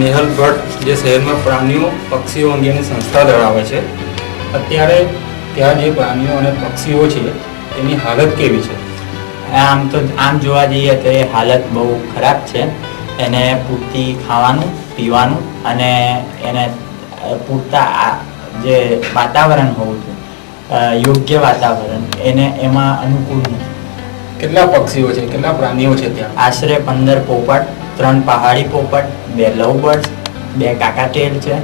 નેહલ ભટ્ટ જે શહેરમાં પ્રાણીઓ પક્ષીઓ અંગેની સંસ્થા ધરાવે છે, અત્યારે ત્યાં જે પ્રાણીઓ અને પક્ષીઓ છે એની હાલત કેવી છે? આમ જોવા જઈએ તો એ હાલત બહુ ખરાબ છે. એને પૂરતી ખાવાનું પીવાનું અને એને પૂરતા જે વાતાવરણ હોવું જોઈએ, યોગ્ય વાતાવરણ એમાં અનુકૂળ નથી. કેટલા પક્ષીઓ છે, કેટલા પ્રાણીઓ છે ત્યાં? આશરે 15 પોપટ, 3 પહાડી પોપટ, 2 લવબર્ડ્સ, 2 કાકાટેલ છે,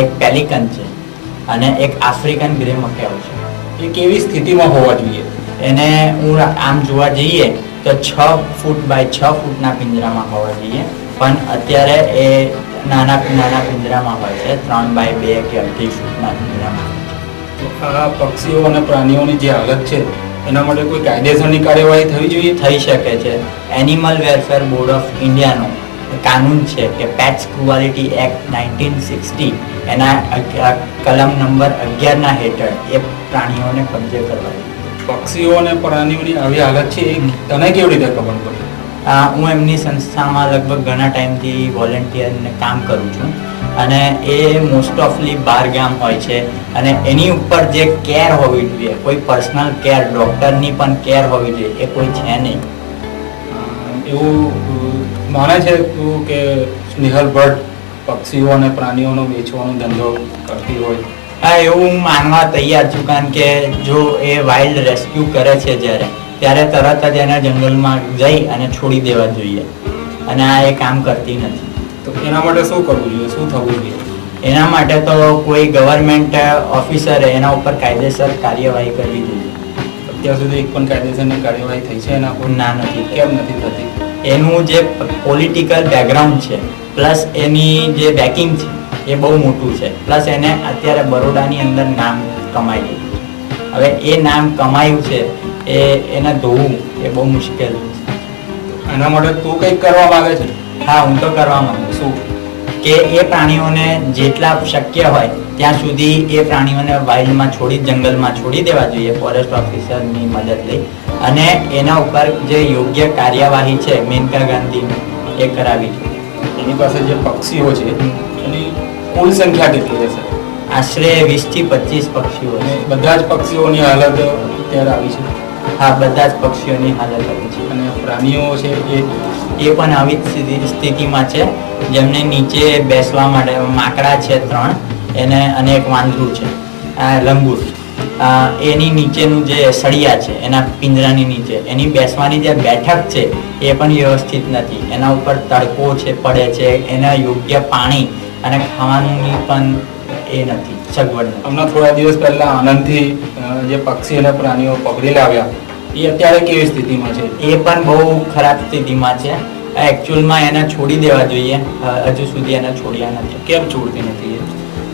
1 પેલિકન છે અને 1 આફ્રિકન ગ્રે મકેવ છે. એ કેવી સ્થિતિમાં હોવા જોઈએ? એને આમ જોવા જઈએ તો 6 ફૂટ બાય 6 ફૂટના પિંજરામાં હોવા જોઈએ, પણ અત્યારે એ નાના પિંજરામાં હોય છે, 3 બાય 2 કે 2.5 ફૂટના પિંજરામાં. આ પક્ષીઓ અને પ્રાણીઓની જે હાલત છે એના માટે કોઈ કાયદેસરની કાર્યવાહી થવી જોઈએ? થઈ શકે છે. એનિમલ વેલફેર બોર્ડ ઓફ ઇન્ડિયાનો કાનૂન છે કે પેટ્સ ક્રુઆલિટી એક્ટ 1960 એના કલમ નંબર 11 હેઠળ એ પ્રાણીઓને કબજે કરવા જોઈએ. પક્ષીઓ અને પ્રાણીઓની આવી હાલત છે એ તને કેવી રીતે ખબર પડી? હું એમની સંસ્થામાં લગભગ ઘણા ટાઈમથી વોલેન્ટિયરને કામ કરું છું અને એ મોસ્ટ ઓફલી બહાર ગામ હોય છે અને એની ઉપર જે કેર હોવી જોઈએ, કોઈ પર્સનલ કેર, ડૉક્ટરની પણ કેર હોવી જોઈએ, એ કોઈ છે નહીં. એવું માને છે તું કે નેહલ ભટ્ટ પક્ષીઓ અને પ્રાણીઓનો વેચવાનો ધંધો કરતી હોય? હા, એવું હું માનવા તૈયાર છું, કારણ કે જો એ વાઇલ્ડ રેસ્ક્યુ કરે છે ત્યારે તરત જ એને જંગલમાં જઈ અને છોડી દેવા જોઈએ અને આ એ કામ કરતી નથી. તો એના માટે શું કરવું જોઈએ, શું થવું જોઈએ? એના માટે તો કોઈ ગવર્મેન્ટ ઓફિસરે એના ઉપર કાયદેસર કાર્યવાહી કરવી જોઈએ. અત્યાર સુધી એક પણ કાયદેસરની કાર્યવાહી થઈ છે એના પર? ના, નથી. કેમ નથી થતી? એનું જે પોલિટિકલ બેકગ્રાઉન્ડ છે પ્લસ એની જે બેકિંગ છે એ બહુ મોટું છે, પ્લસ એને અત્યારે બરોડાની અંદર નામ કમાઈ ગયું છે. હવે એ નામ કમાયું છે એને ધોવું એ બહુ મુશ્કેલ છે. એના માટે તું કંઈક કરવા માંગે છે? હા, હું તો કરવા માંગુ છું કે એ પ્રાણીઓને જેટલા શક્ય હોય ત્યાં સુધી એ પ્રાણીઓને વાઇલ્ડમાં જંગલમાં છોડી દેવા જોઈએ, ફોરેસ્ટ ઓફિસરની મદદ લઈ, અને એના ઉપર જે યોગ્ય કાર્યવાહી છે મેનકા ગાંધીની એ કરાવી જોઈએ. એની પાસે જે પક્ષીઓ છે એની કુલ સંખ્યા કેટલી હશે? આશરે 20 થી 25 પક્ષીઓ છે. બધા જ પક્ષીઓની હાલત અત્યારે આવી છે? હા, બધા જ પક્ષીઓની હાલત આવી છે. અને પ્રાણીઓ છે એ પણ આવી જ સ્થિતિમાં છે, જેમને નીચે બેસવા માટે માકડા છે 3 એને અને એક વાંદરું છે, લંગૂર. એની નીચેનું જે સળિયા છે એના પિંજરાની નીચે એની બેસવાની જે બેઠક છે એ પણ વ્યવસ્થિત નથી. એના ઉપર તડકો છે પડે છે, એના યોગ્ય પાણી અને ખાવાની પણ એ નથી, સગવડ નથી. હમણાં થોડા દિવસ પહેલા આનંદથી જે પક્ષી અને પ્રાણીઓ પકડી લાવ્યા એ અત્યારે કેવી સ્થિતિમાં છે? એ પણ બહુ ખરાબ સ્થિતિમાં છે. એકચ્યુઅલમાં એને છોડી દેવા જોઈએ, હજુ સુધી એને છોડ્યા નથી. કેમ છોડતી નથી?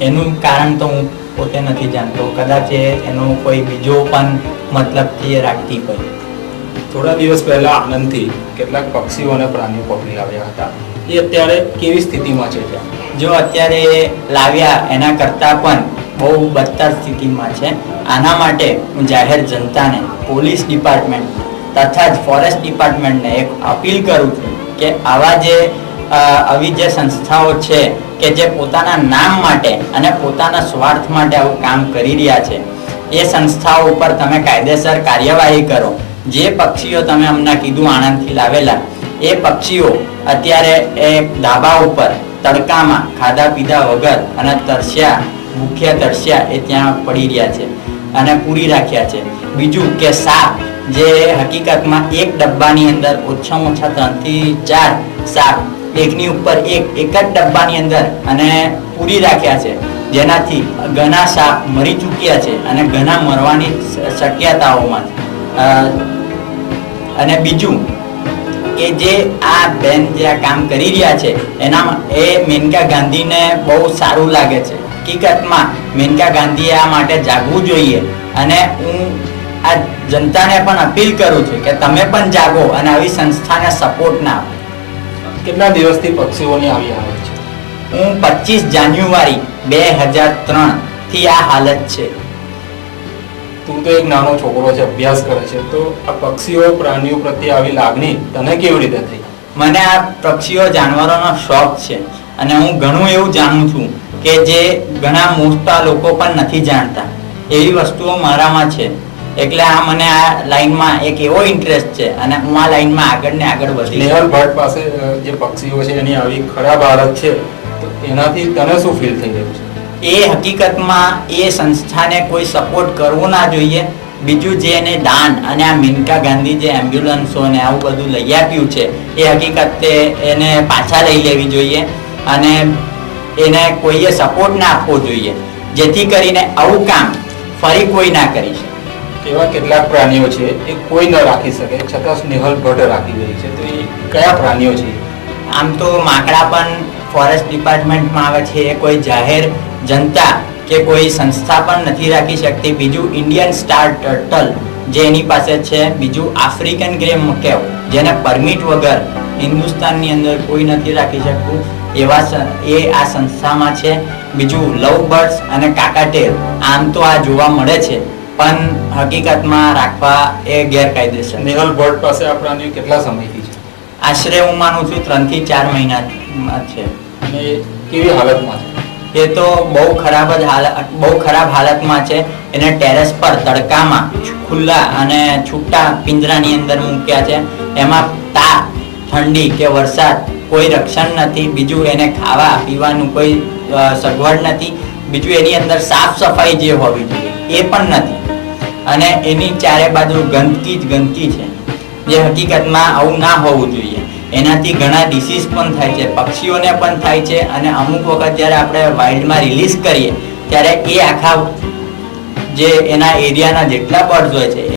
એનું કારણ તો હું પોતે નથી જાણતો, કદાચ એનો કોઈ બીજો પણ મતલબથી એ રાખતી હોય. થોડા દિવસ પહેલા આનંદથી કેટલાક પક્ષીઓ અને પ્રાણીઓ પકડી લાવ્યા હતા, એ અત્યારે કેવી સ્થિતિમાં છે ત્યાં? જો અત્યારે લાવ્યા એના કરતાં પણ બહુ બદતર સ્થિતિમાં છે. આના માટે હું જાહેર જનતાને, પોલીસ ડિપાર્ટમેન્ટ તથા જ ફોરેસ્ટ ડિપાર્ટમેન્ટને એક અપીલ કરું છું કે આવી જે સંસ્થાઓ છે કે જે પોતાના નામ માટે અને પોતાના સ્વાર્થ માટે આવું કામ કરી રહ્યા છે, એ સંસ્થાઓ ઉપર તમે કાયદેસર કાર્યવાહી કરો. જે પક્ષીઓ તમે હમણાં કીધું આણંદથી લાવેલા, એ પક્ષીઓ અત્યારે એ ધાબા ઉપર તડકામાં ખાધા પીધા વગર અને ભૂખ્યા તરસ્યા એ ત્યાં પડી રહ્યા છે અને પૂરી રાખ્યા છે. બીજું કે સાપ, જે હકીકતમાં એક ડબ્બાની અંદર ઓછામાં ઓછા 3 થી 4 સાપ એકની ઉપર એક જ ડબ્બાની અંદર અને પૂરી રાખ્યા છે, જેનાથી ઘણા સાપ મરી ચૂક્યા છે અને ઘણા મરવાની શક્યતાઓમાં છે. અને બીજું કે જે આ બેન જે આ કામ કરી રહ્યા છે એ મેનકા ગાંધીને બહુ સારું લાગે છે. હકીકતમાં મેનકા ગાંધીએ આ માટે જાગવું જોઈએ અને હું આ જનતાને પણ અપીલ કરું છું કે તમે પણ જાગો અને આવી સંસ્થાને સપોર્ટ ના આપો. કેટલા દિવસથી પક્ષીઓની આવી હાલત છે? હું 25 જાન્યુઆરી 2003 થી આ હાલત છે. તું તો એક નાનો છોકરો છે, અભ્યાસ કરે છે, તો આ પક્ષીઓ પ્રાણીઓ પ્રત્યે આવી લાગણી તને કેવી રીતે થઈ? મને આ પક્ષીઓ જાનવરોનો શોખ છે અને હું ઘણું એવું જાણું છું કે જે ઘણા મોટા લોકો પણ નથી જાણતા. એવી વસ્તુઓ મારામાં છે, એટલે આ મને આ લાઈનમાં એક એવો ઇન્ટરેસ્ટ છે અને હું આ લાઈનમાં આગળ ને આગળ વધી. સ્નેહલ ભટ્ટ પાસે જે પક્ષીઓ છે એની આવી ખરાબ હાલત છે, તો એનાથી તને શું ફીલ થઈ રહ્યું છે? એ હકીકતમાં એ સંસ્થાને કોઈ સપોર્ટ કરવો ના જોઈએ. બીજું જે એને દાન અને આ મિનકા ગાંધી જે એમ્બ્યુલન્સો ને આવું બધું લઈ આપ્યું છે, એ હકીકતે એને પાછા લઈ લેવી જોઈએ અને એને કોઈએ સપોર્ટ ના આપવો જોઈએ, જેથી કરીને આવું કામ ફરી કોઈ ના કરી શકે. એવા કેટલાક પ્રાણીઓ છે એ કોઈ ન રાખી શકે, છતાં સ્નેહલ ભટ્ટ રાખી રહી છે, તો એ કયા પ્રાણીઓ છે? આમ તો માકડા પણ ફોરેસ્ટ ડિપાર્ટમેન્ટમાં આવે છે, એ કોઈ જાહેર જનતા કે કોઈ સંસ્થા પણ નથી રાખી શકતી. બીજું ઇન્ડિયન સ્ટાર ટર્ટલ જે એની પાસે છે. બીજું આફ્રિકન ગ્રે મકેવ જેને પરમિટ વગર હિન્દુસ્તાનની અંદર કોઈ નથી રાખી શકતું, એવા એ આ સંસ્થામાં છે. બીજું લવ બર્ડ્સ અને કાકાટેલ આમ તો આ જોવા મળે છે, પણ હકીકતમાં રાખવા એ ગેરકાયદેસર. સ્નેહલ ભટ્ટ પાસે આ પ્રાણીઓ કેટલા સમયથી છે? આશરે હું માનું છું 3 થી 4 મહિનામાં છે. અને કેવી હાલતમાં છે? એ તો બહુ ખરાબ હાલતમાં છે. એને ટેરેસ પર તડકામાં ખુલ્લા અને છૂટા પિંજરાની અંદર મૂક્યા છે. એમાં તાપ, ઠંડી કે વરસાદ કોઈ રક્ષણ નથી. બીજું એને ખાવા પીવાનું કોઈ સગવડ નથી. બીજું એની અંદર સાફ સફાઈ જે હોવી જોઈએ એ પણ નથી, અને એની ચારે બાજુ ગંદકી જ ગંદકી છે, જે હકીકતમાં આવું ના હોવું જોઈએ. એનાથી ઘણા ડિસીઝ પણ થાય છે, પક્ષીઓને પણ થાય છે, અને અમુક વખત જ્યારે આપણે વાઇલ્ડમાં રિલીઝ કરીએ ત્યારે એ આખા જે એના એરિયાના જેટલા બર્ડ્સ હોય છે